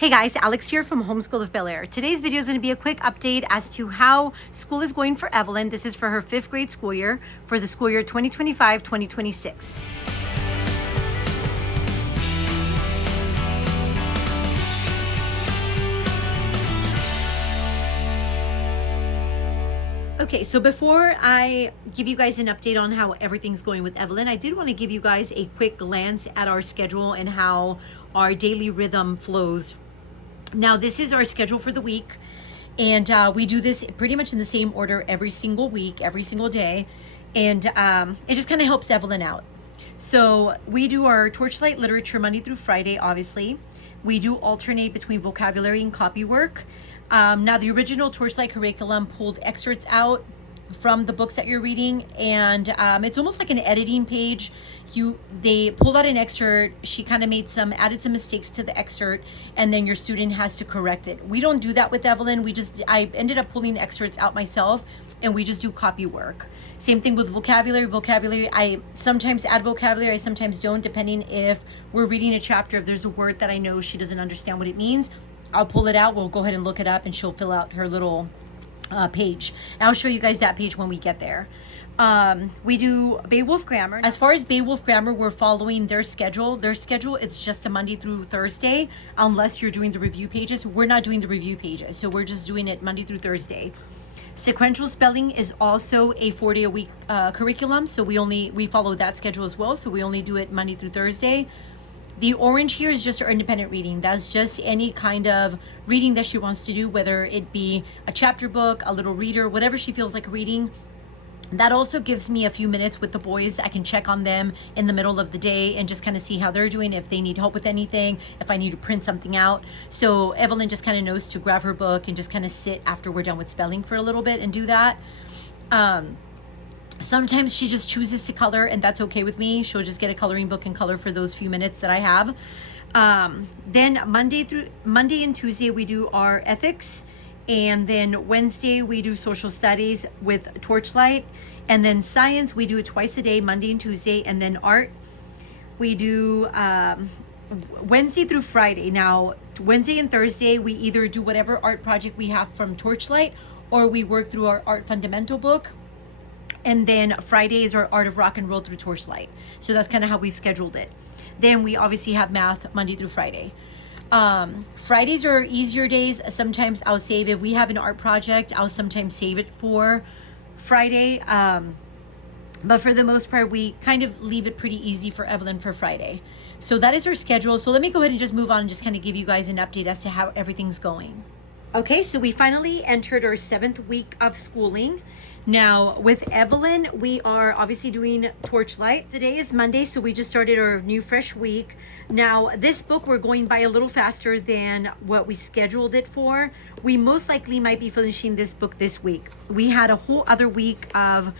Hey guys, Alex here from Homeschool of Bel Air. Today's video is going to be a quick update as to how school is going for Evelyn. This is for her 5th grade school year, for the school year 2025-2026. Okay, so before I give you guys an update on how everything's going with Evelyn, I did want to give you guys a quick glance at our schedule and how our daily rhythm flows. Now, this is our schedule for the week, and we do this pretty much in the same order every single week, every single day, and it just kind of helps Evelyn out. So we do our Torchlight literature Monday through Friday, obviously. We do alternate between vocabulary and copy work. Now, the original Torchlight curriculum pulled excerpts out from the books that you're reading, and it's almost like an editing page. They pulled out an excerpt, she kind of added some mistakes to the excerpt, and then your student has to correct it. We don't do that with Evelyn. I ended up pulling excerpts out myself, and we just do copy work. Same thing with vocabulary. I sometimes add vocabulary, I sometimes don't, depending if we're reading a chapter. If there's a word that I know she doesn't understand what it means, I'll pull it out, we'll go ahead and look it up, and she'll fill out her little page. And I'll show you guys that page when we get there. We do BEOWULF grammar. As far as BEOWULF grammar, we're following their schedule. Their schedule is just a Monday through Thursday, unless you're doing the review pages. We're not doing the review pages, so we're just doing it Monday through Thursday. Sequential spelling is also a 4-day-a-week curriculum, so we follow that schedule as well, so we only do it Monday through Thursday. The orange here is just her independent reading. That's just any kind of reading that she wants to do, whether it be a chapter book, a little reader, whatever she feels like reading. That also gives me a few minutes with the boys. I can check on them in the middle of the day and just kind of see how they're doing, if they need help with anything, if I need to print something out. So Evelyn just kind of knows to grab her book and just kind of sit after we're done with spelling for a little bit and do that. Sometimes she just chooses to color, and that's okay with me. She'll just get a coloring book and color for those few minutes that I have. Then Monday and Tuesday we do our ethics, and then Wednesday we do social studies with Torchlight, and then science we do it twice a day, Monday and Tuesday, and then art we do Wednesday through Friday. Now, Wednesday and Thursday we either do whatever art project we have from Torchlight, or we work through our art fundamental book. And then Friday is our Art of Rock and Roll through Torchlight. So that's kind of how we've scheduled it. Then we obviously have math Monday through Friday. Fridays are easier days. Sometimes I'll save, if we have an art project, I'll sometimes save it for Friday. But for the most part, we kind of leave it pretty easy for Evelyn for Friday. So that is her schedule. So let me go ahead and just move on and just kind of give you guys an update as to how everything's going. Okay, so we finally entered our 7th week of schooling. Now, with Evelyn, we are obviously doing Torchlight. Today is Monday, so we just started our new fresh week. Now, this book, we're going by a little faster than what we scheduled it for. We most likely might be finishing this book this week. We had a whole other week of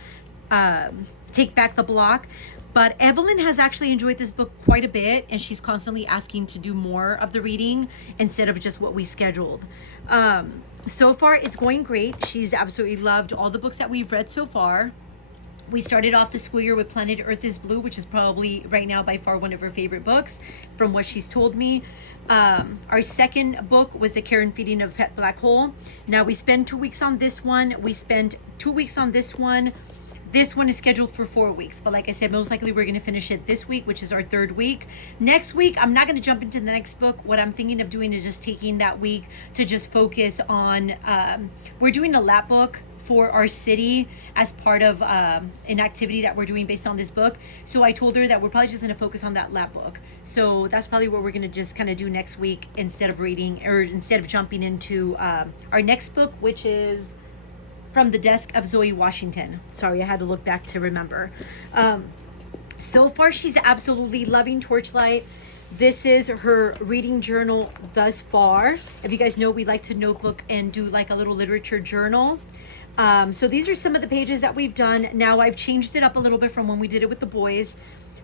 Take Back the Block, but Evelyn has actually enjoyed this book quite a bit, and she's constantly asking to do more of the reading instead of just what we scheduled. So far, it's going great. She's absolutely loved all the books that we've read so far. We started off the school year with Planet Earth is Blue, which is probably right now by far one of her favorite books from what she's told me. Our second book was The Care and Feeding of Pet Black Hole. Now, we spent 2 weeks on this one. We spent 2 weeks on this one. This one is scheduled for 4 weeks, but like I said, most likely we're going to finish it this week, which is our 3rd week. Next week, I'm not going to jump into the next book. What I'm thinking of doing is just taking that week to just focus on, we're doing a lap book for our city as part of an activity that we're doing based on this book. So I told her that we're probably just going to focus on that lap book. So that's probably what we're going to just kind of do next week instead of reading, or instead of jumping into our next book, which is From the Desk of Zoe Washington. Sorry, I had to look back to remember. So far, she's absolutely loving Torchlight. This is her reading journal thus far. If you guys know, we like to notebook and do like a little literature journal. So these are some of the pages that we've done. Now, I've changed it up a little bit from when we did it with the boys.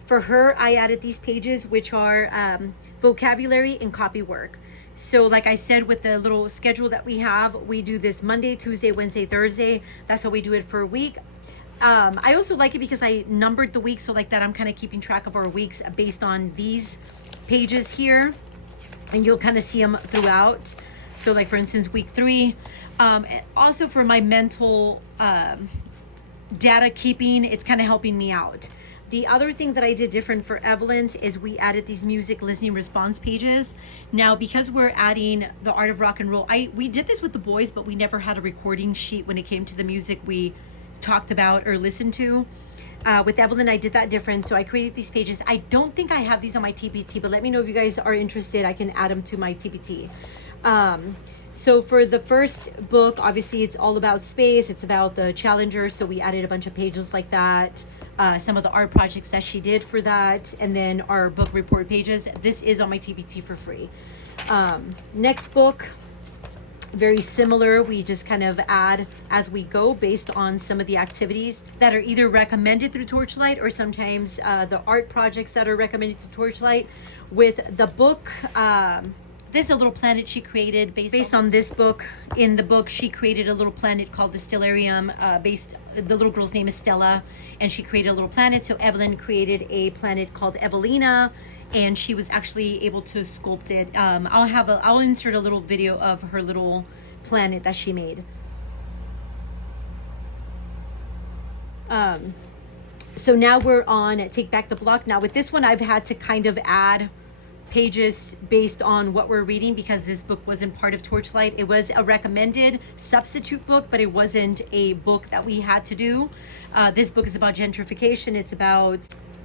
For her, I added these pages, which are vocabulary and copy work. So like I said, with the little schedule that we have, we do this Monday, Tuesday, Wednesday, Thursday. That's how we do it for a week. I also like it because I numbered the weeks, so like that I'm kind of keeping track of our weeks based on these pages here. and you'll kind of see them throughout. So like for instance, week 3. And also for my mental data keeping, it's kind of helping me out. The other thing that I did different for Evelyn's is we added these music listening response pages. Now, because we're adding the art of rock and roll, we did this with the boys, but we never had a recording sheet when it came to the music we talked about or listened to. With Evelyn, I did that different. So I created these pages. I don't think I have these on my TPT, but let me know if you guys are interested. I can add them to my TPT. So for the first book, obviously it's all about space. It's about the Challenger. So we added a bunch of pages like that. Some of the art projects that she did for that, and then our book report pages. This is on my TPT for free. Next book, very similar. We just kind of add as we go based on some of the activities that are either recommended through Torchlight or sometimes the art projects that are recommended through Torchlight. With the book, this is a little planet she created based on this book. In the book, she created a little planet called the Stellarium. The little girl's name is Stella, and she created a little planet. So Evelyn created a planet called Evelina, and she was actually able to sculpt it. I'll insert a little video of her little planet that she made. So now we're on Take Back the Block. Now with this one, I've had to kind of add pages based on what we're reading because this book wasn't part of Torchlight. It was a recommended substitute book, but it wasn't a book that we had to do. This book is about gentrification. It's about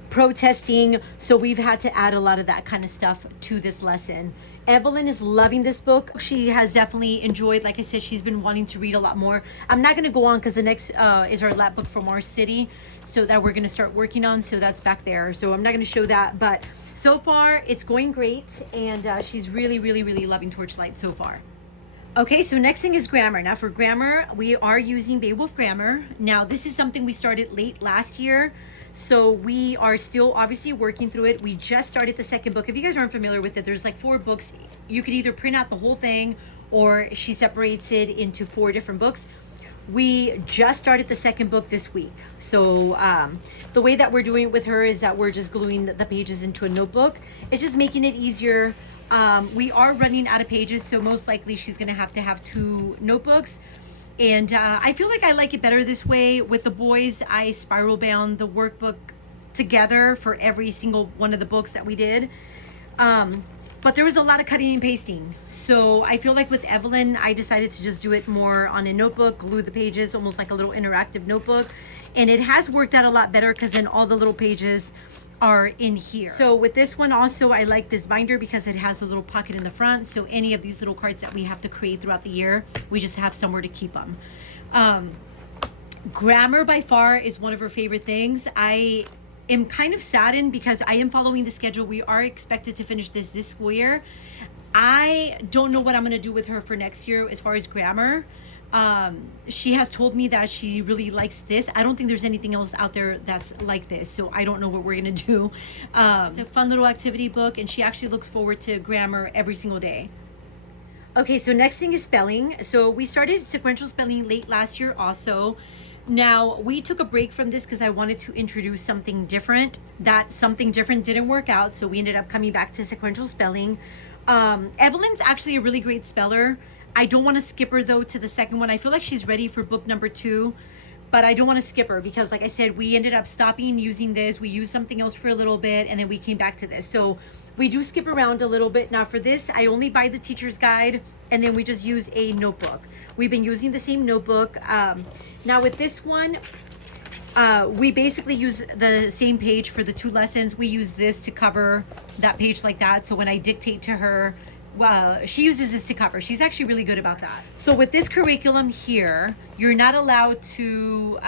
protesting. So we've had to add a lot of that kind of stuff to this lesson. Evelyn is loving this book. She has definitely enjoyed, like I said, she's been wanting to read a lot more. I'm not going to go on because the next is our lap book from our city, so that we're going to start working on. So that's back there. So I'm not going to show that, but so far it's going great, and she's really, really, really loving Torchlight so far. Okay, so next thing is grammar. Now for grammar, we are using BEOWULF grammar. Now this is something we started late last year. So we are still obviously working through it. We just started the second book. If you guys aren't familiar with it, there's like 4 books. You could either print out the whole thing or she separates it into 4 different books. We just started the second book this week. So the way that we're doing it with her is that we're just gluing the pages into a notebook. It's just making it easier. We are running out of pages, so most likely she's gonna have to have 2 notebooks. And I feel like I like it better this way. With the boys, I spiral bound the workbook together for every single one of the books that we did. But there was a lot of cutting and pasting. So I feel like with Evelyn, I decided to just do it more on a notebook, glue the pages, almost like a little interactive notebook. And it has worked out a lot better because then all the little pages are in here. So with this one also, I like this binder because it has a little pocket in the front. So any of these little cards that we have to create throughout the year, we just have somewhere to keep them. Grammar by far is one of her favorite things. I am kind of saddened because I am following the schedule. We are expected to finish this school year. I don't know what I'm going to do with her for next year as far as grammar. She has told me that she really likes this. I don't think there's anything else out there that's like this, so I don't know what we're going to do. It's a fun little activity book, and she actually looks forward to grammar every single day. Okay, so next thing is spelling. So we started sequential spelling late last year also. Now, we took a break from this because I wanted to introduce something different. That something different didn't work out, so we ended up coming back to sequential spelling. Evelyn's actually a really great speller. I don't want to skip her though to the second one. I feel like she's ready for book number 2, but I don't want to skip her because like I said, we ended up stopping using this. We used something else for a little bit and then we came back to this. So we do skip around a little bit. Now for this, I only buy the teacher's guide and then we just use a notebook. We've been using the same notebook. Now with this one, we basically use the same page for the 2 lessons. We use this to cover that page like that. So when I dictate to her, she uses this to cover. She's actually really good about that. So with this curriculum here, you're not allowed to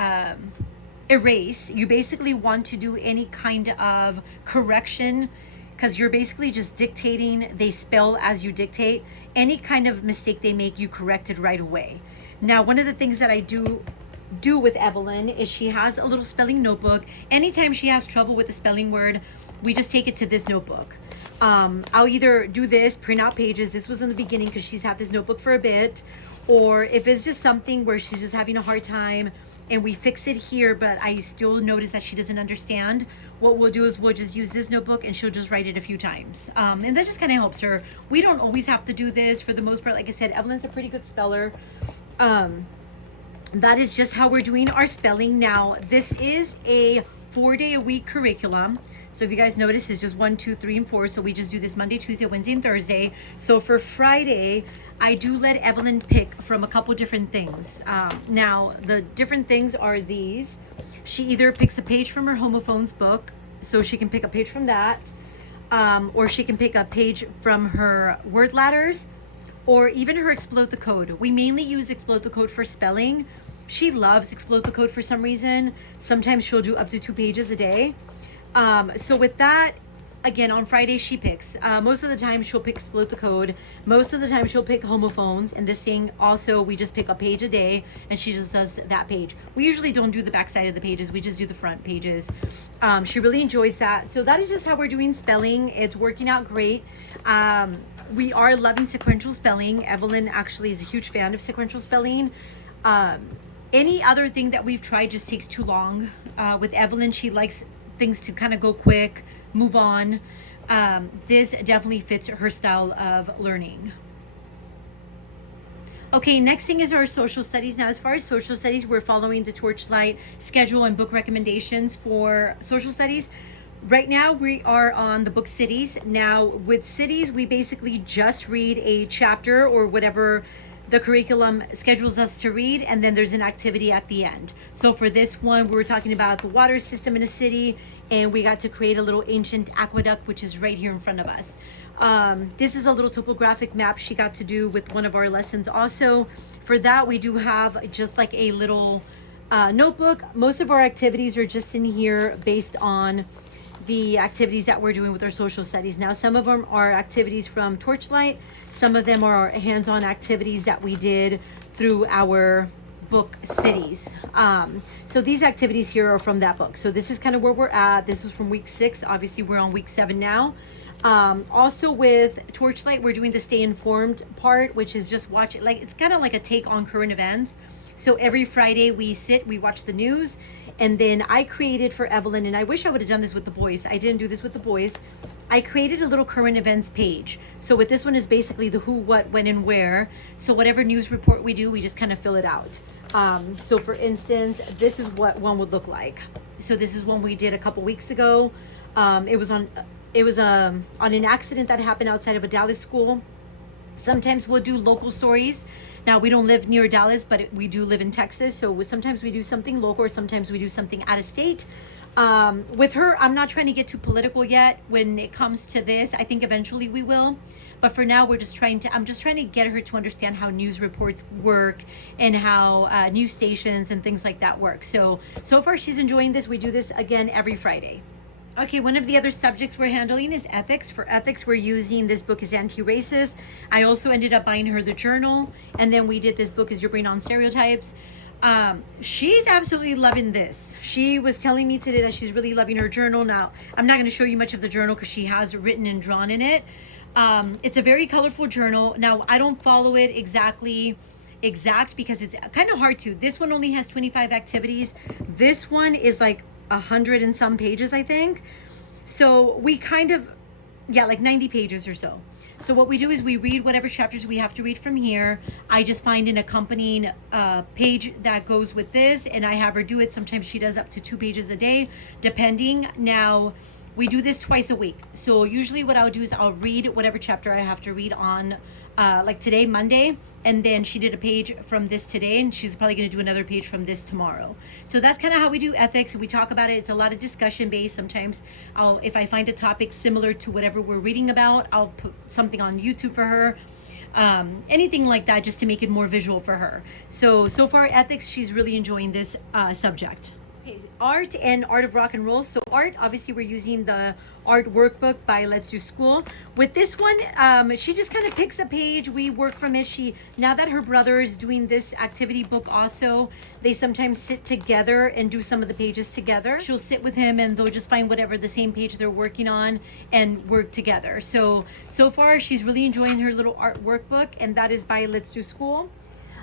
erase. You basically want to do any kind of correction because you're basically just dictating. They spell as you dictate. Any kind of mistake they make, you correct it right away. Now, one of the things that I do with Evelyn is she has a little spelling notebook. Anytime she has trouble with the spelling word, we just take it to this notebook. I'll either do this, print out pages. This was in the beginning because she's had this notebook for a bit. Or if it's just something where she's just having a hard time, and we fix it here, but I still notice that she doesn't understand, what we'll do is we'll just use this notebook and she'll just write it a few times. And that just kind of helps her. We don't always have to do this for the most part. Like I said, Evelyn's a pretty good speller. That is just how we're doing our spelling. Now, this is a 4-day-a-week curriculum. So if you guys notice, it's just 1, 2, 3, and 4. So we just do this Monday, Tuesday, Wednesday, and Thursday. So for Friday, I do let Evelyn pick from a couple different things. Now, the different things are these. She either picks a page from her homophones book, so she can pick a page from that, or she can pick a page from her word ladders, or even her Explode the Code. We mainly use Explode the Code for spelling. She loves Explode the Code for some reason. Sometimes she'll do up to 2 pages a day. So with that, again, on Friday she picks. Most of the time she'll pick Explode the Code. Most of the time she'll pick homophones. And this thing also, we just pick a page a day and she just does that page. We usually don't do the back side of the pages. We just do the front pages. She really enjoys that. So that is just how we're doing spelling. It's working out great. We are loving sequential spelling. Evelyn actually is a huge fan of sequential spelling. Any other thing that we've tried just takes too long. With Evelyn, she likes things to kind of go quick, move on. This definitely fits her style of learning. Okay, next thing is our social studies. Now, as far as social studies, we're following the Torchlight schedule and book recommendations for social studies. Right now, we are on the book Cities. Now, with Cities, we basically just read a chapter or whatever the curriculum schedules us to read, and then there's an activity at the end. So for this one, we were talking about the water system in a city, and we got to create a little ancient aqueduct, which is right here in front of us. This is a little topographic map she got to do with one of our lessons also. For that, we do have just like a little notebook. Most of our activities are just in here based on the activities that we're doing with our social studies. Now, some of them are activities from Torchlight. Some of them are hands-on activities that we did through our book Cities. So these activities here are from that book. So this is kind of where we're at. This was from week 6. Obviously, we're on week 7 now. Also with Torchlight, we're doing the stay informed part, which is just watch it. Like, it's kind of like a take on current events. So every Friday we watch the news, and then I created for Evelyn, and I wish I would have done this with the boys. I didn't do this with the boys. I created a little current events page. So with this one is basically the who, what, when, and where. So whatever news report we do, we just kind of fill it out. So for instance, this is what one would look like. So this is one we did a couple weeks ago. It was on an accident that happened outside of a Dallas school. Sometimes we'll do local stories. Now, we don't live near Dallas, but we do live in Texas. So sometimes we do something local, or sometimes we do something out of state. With her, I'm not trying to get too political yet when it comes to this. I think eventually we will. But for now, I'm just trying to get her to understand how news reports work and how news stations and things like that work. So far she's enjoying this. We do this again every Friday. Okay, one of the other subjects we're handling is ethics. For ethics, we're using this book is Anti-Racist. I also ended up buying her the journal, and then we did this book is Your Brain on Stereotypes. She's absolutely loving this. She was telling me today that she's really loving her journal. Now, I'm not going to show you much of the journal because she has written and drawn in it. It's a very colorful journal. Now, I don't follow it exact because it's kind of hard to. This one only has 25 activities. This one is like 100 and some pages, I think. So we kind of, like 90 pages or so. So what we do is we read whatever chapters we have to read from here. I just find an accompanying page that goes with this, and I have her do it. Sometimes she does up to 2 pages a day, depending. Now, we do this twice a week. So usually what I'll do is I'll read whatever chapter I have to read on, like today, Monday, and then she did a page from this today, and she's probably going to do another page from this tomorrow. So that's kind of how we do ethics. We talk about it. It's a lot of discussion based. Sometimes if I find a topic similar to whatever we're reading about, I'll put something on YouTube for her. Anything like that, just to make it more visual for her. So far ethics, she's really enjoying this subject. Okay, art and art of rock and roll. So art, obviously we're using the art workbook by Let's Do School. With this one, she just kind of picks a page. We work from it. Now that her brother is doing this activity book also, they sometimes sit together and do some of the pages together. She'll sit with him and they'll just find whatever the same page they're working on and work together. So far she's really enjoying her little art workbook, and that is by Let's Do School.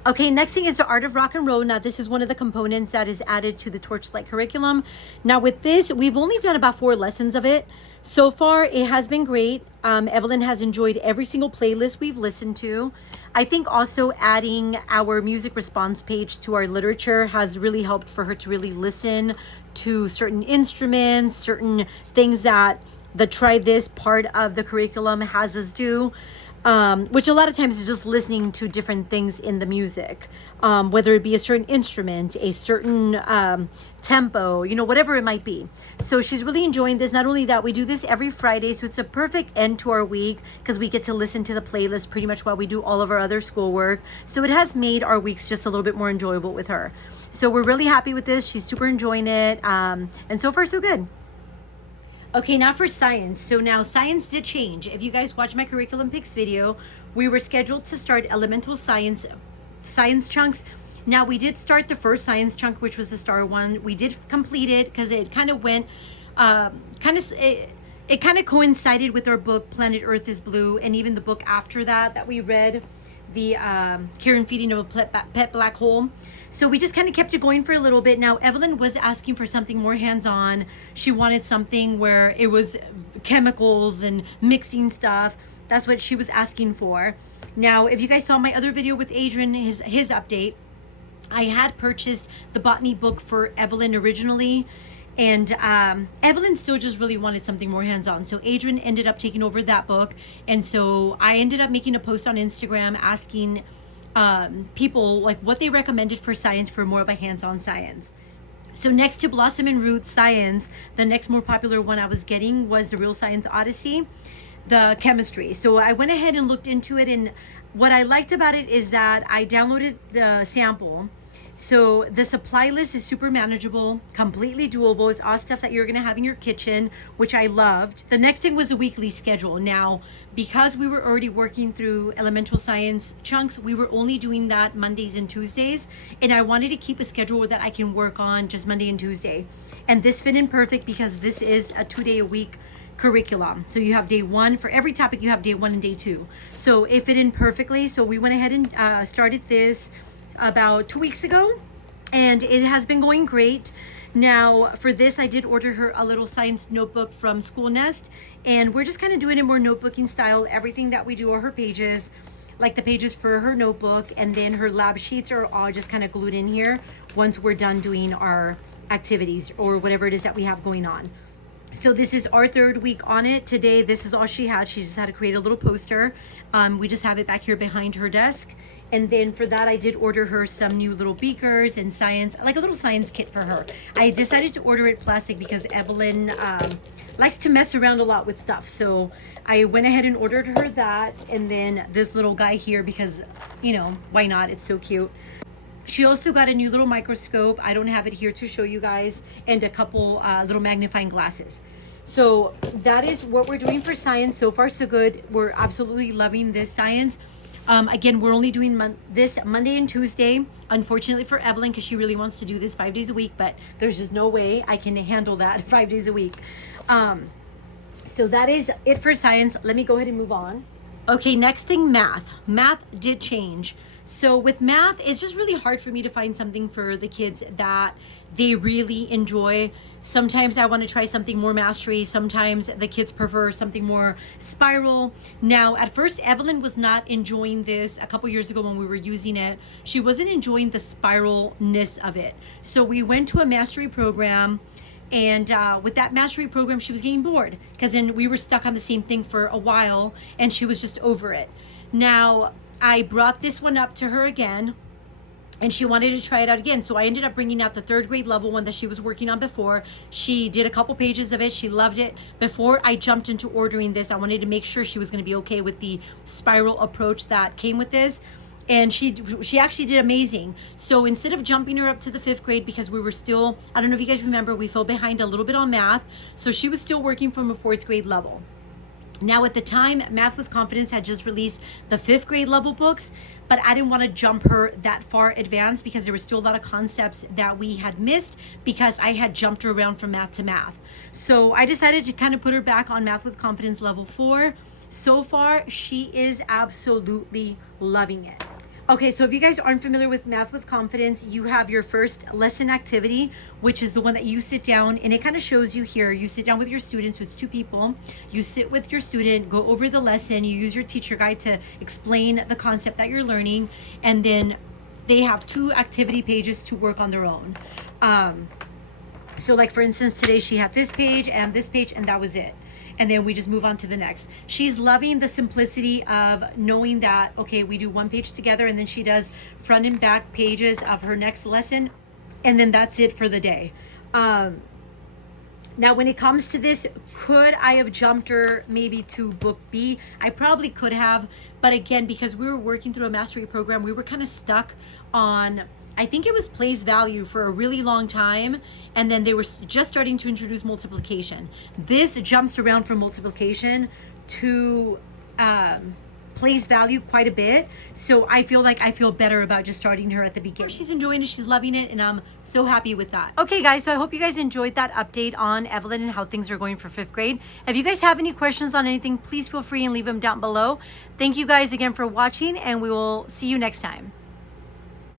Okay, next thing is the Art of Rock and Roll. Now, this is one of the components that is added to the Torchlight curriculum. Now, with this, we've only done about 4 lessons of it. So far, it has been great. Evelyn has enjoyed every single playlist we've listened to. I think also adding our music response page to our literature has really helped for her to really listen to certain instruments, certain things that the Try This part of the curriculum has us do. Which a lot of times is just listening to different things in the music, whether it be a certain instrument, a certain tempo, you know, whatever it might be. So she's really enjoying this. Not only that, we do this every Friday, so it's a perfect end to our week because we get to listen to the playlist pretty much while we do all of our other schoolwork. So it has made our weeks just a little bit more enjoyable with her. So we're really happy with this. She's super enjoying it, and so far so good. Okay, now for science. So now science did change. If you guys watch my curriculum picks video, we were scheduled to start elemental science chunks. Now we did start the first science chunk, which was the star one. We did complete it because it kind of went, it kind of coincided with our book, Planet Earth is Blue, and even the book after that we read, the Care and Feeding of a Pet Black Hole. So we just kind of kept it going for a little bit. Now, Evelyn was asking for something more hands-on. She wanted something where it was chemicals and mixing stuff. That's what she was asking for. Now, if you guys saw my other video with Adrian, his update, I had purchased the botany book for Evelyn originally. And Evelyn still just really wanted something more hands-on. So Adrian ended up taking over that book. And so I ended up making a post on Instagram asking people like what they recommended for science for more of a hands-on science. So next to Blossom and Root Science, the next more popular one I was getting was the Real Science Odyssey, the chemistry. So I went ahead and looked into it, and what I liked about it is that I downloaded the sample. So the supply list is super manageable, completely doable. It's all stuff that you're gonna have in your kitchen, which I loved. The next thing was a weekly schedule. Now, because we were already working through elemental science chunks, we were only doing that Mondays and Tuesdays. And I wanted to keep a schedule that I can work on just Monday and Tuesday. And this fit in perfect because this is a 2-day-a-week curriculum. So you have day 1 for every topic. You have day 1 and day 2. So it fit in perfectly. So we went ahead and started this about 2 weeks ago, and it has been going great. Now for this, I did order her a little science notebook from School Nest, and we're just kind of doing it more notebooking style. Everything that we do are her pages, like the pages for her notebook, and then her lab sheets are all just kind of glued in here once we're done doing our activities or whatever it is that we have going on. So this is our 3rd week on it. Today, this is all she had. She just had to create a little poster. We just have it back here behind her desk. And then for that, I did order her some new little beakers and science, like a little science kit for her. I decided to order it plastic because Evelyn likes to mess around a lot with stuff. So I went ahead and ordered her that. And then this little guy here because, you know, why not? It's so cute. She also got a new little microscope. I don't have it here to show you guys, and a couple little magnifying glasses. So that is what we're doing for science. So far, so good. We're absolutely loving this science. Again, we're only doing this Monday and Tuesday, unfortunately for Evelyn, because she really wants to do this 5 days a week, but there's just no way I can handle that 5 days a week. So that is it for science. Let me go ahead and move on. Okay, next thing, math. Math did change. So with math, it's just really hard for me to find something for the kids that they really enjoy. Sometimes I want to try something more mastery. Sometimes the kids prefer something more spiral. Now, at first, Evelyn was not enjoying this. A couple years ago when we were using it, she wasn't enjoying the spiralness of it. So we went to a mastery program, and with that mastery program, she was getting bored because then we were stuck on the same thing for a while, and she was just over it. Now, I brought this one up to her again, and she wanted to try it out again. So I ended up bringing out the 3rd grade level one that she was working on before. She did a couple pages of it. She loved it. Before I jumped into ordering this, I wanted to make sure she was going to be okay with the spiral approach that came with this. And she actually did amazing. So instead of jumping her up to the 5th grade, because we were still, I don't know if you guys remember, we fell behind a little bit on math. So she was still working from a 4th grade level. Now at the time, Math with Confidence had just released the 5th grade level books, but I didn't want to jump her that far advanced because there were still a lot of concepts that we had missed because I had jumped her around from math to math. So I decided to kind of put her back on Math with Confidence level 4. So far, she is absolutely loving it. Okay, so if you guys aren't familiar with Math with Confidence, you have your first lesson activity, which is the one that you sit down, and it kind of shows you here. You sit down with your students, so it's 2 people. You sit with your student, go over the lesson, you use your teacher guide to explain the concept that you're learning, and then they have 2 activity pages to work on their own. So like for instance, today she had this page, and that was it. And then we just move on to the next. She's loving the simplicity of knowing that, okay, we do 1 page together, and then she does front and back pages of her next lesson, and then that's it for the day. Now, when it comes to this, could I have jumped her maybe to book B? I probably could have, but again, because we were working through a mastery program, we were kind of stuck on, I think it was place value for a really long time, and then they were just starting to introduce multiplication. This jumps around from multiplication to place value quite a bit, so I feel better about just starting her at the beginning. She's enjoying it, she's loving it, and I'm so happy with that. Okay guys, so I hope you guys enjoyed that update on Evelyn and how things are going for 5th grade. If you guys have any questions on anything, please feel free and leave them down below. Thank you guys again for watching, and we will see you next time.